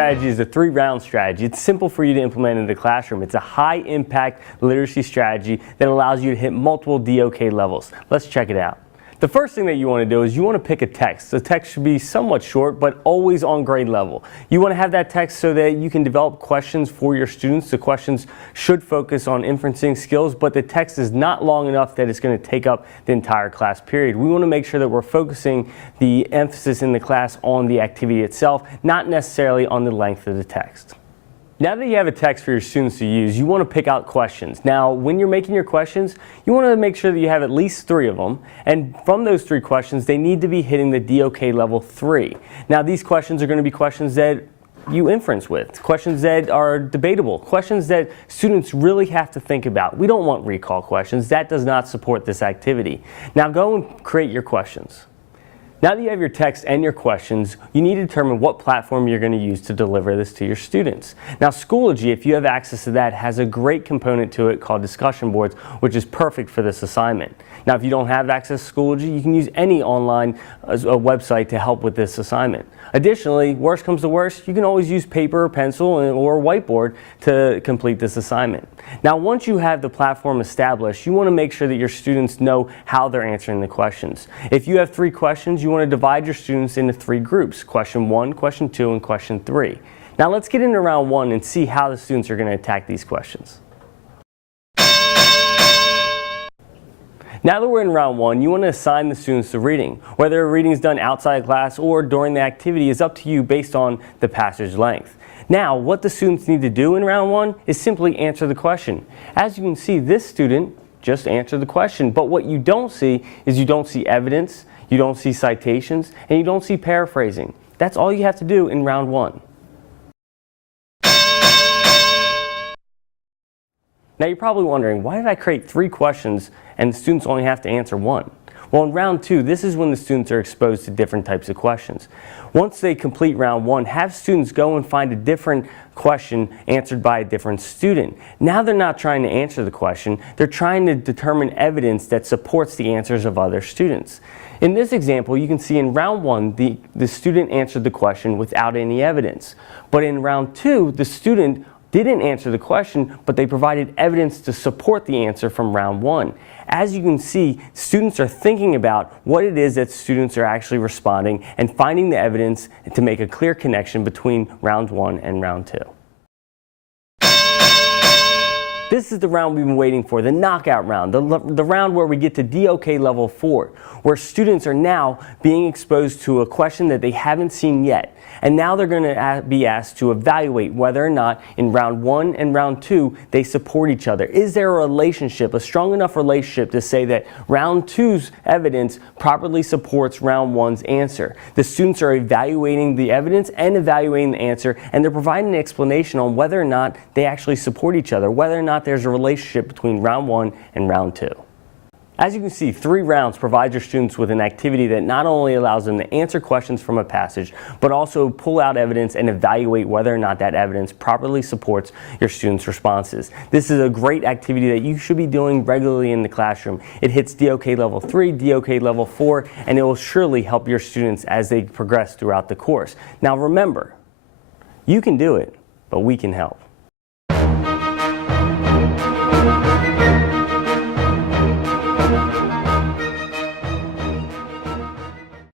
strategy is the 3-round strategy. It's simple for you to implement in the classroom. It's a high-impact literacy strategy that allows you to hit multiple DOK levels. Let's check it out. The first thing that you want to do is you want to pick a text. The text should be somewhat short, but always on grade level. You want to have that text so that you can develop questions for your students. The questions should focus on inferencing skills, but the text is not long enough that it's going to take up the entire class period. We want to make sure that we're focusing the emphasis in the class on the activity itself, not necessarily on the length of the text. Now that you have a text for your students to use, you want to pick out questions. Now, when you're making your questions, you want to make sure that you have at least 3 of them. And from those 3 questions, they need to be hitting the DOK level 3. Now, these questions are going to be questions that you inference with, questions that are debatable, questions that students really have to think about. We don't want recall questions. That does not support this activity. Now, go and create your questions. Now that you have your text and your questions, you need to determine what platform you're going to use to deliver this to your students. Now, Schoology, if you have access to that, has a great component to it called discussion boards, which is perfect for this assignment. Now, if you don't have access to Schoology, you can use any online website to help with this assignment. Additionally, worst comes to worst, you can always use paper or pencil or whiteboard to complete this assignment. Now, once you have the platform established, you want to make sure that your students know how they're answering the questions. If you have 3 questions, you want to divide your students into 3 groups, question 1, question 2, and question 3. Now, let's get into round 1 and see how the students are going to attack these questions. Now that we're in round 1, you want to assign the students to reading. Whether reading is done outside class or during the activity is up to you based on the passage length. Now, what the students need to do in round 1 is simply answer the question. As you can see, this student just answered the question, but what you don't see is you don't see evidence, you don't see citations, and you don't see paraphrasing. That's all you have to do in round 1. Now you're probably wondering, why did I create 3 questions and the students only have to answer 1? Well, in round 2, this is when the students are exposed to different types of questions. Once they complete round 1, have students go and find a different question answered by a different student. Now they're not trying to answer the question, they're trying to determine evidence that supports the answers of other students. In this example, you can see in round 1, the student answered the question without any evidence. But in round 2, the student didn't answer the question, but they provided evidence to support the answer from round 1. As you can see, students are thinking about what it is that students are actually responding and finding the evidence to make a clear connection between round 1 and round 2. This is the round we've been waiting for, the knockout round, the round where we get to DOK level 4, where students are now being exposed to a question that they haven't seen yet. And now they're going to be asked to evaluate whether or not in round 1 and round 2 they support each other. Is there a relationship, a strong enough relationship to say that round 2's evidence properly supports round 1's answer? The students are evaluating the evidence and evaluating the answer, and they're providing an explanation on whether or not they actually support each other, whether or not there's a relationship between round 1 and round 2. As you can see, 3 rounds provide your students with an activity that not only allows them to answer questions from a passage, but also pull out evidence and evaluate whether or not that evidence properly supports your students' responses. This is a great activity that you should be doing regularly in the classroom. It hits DOK level 3, DOK level 4, and it will surely help your students as they progress throughout the course. Now remember, you can do it, but we can help.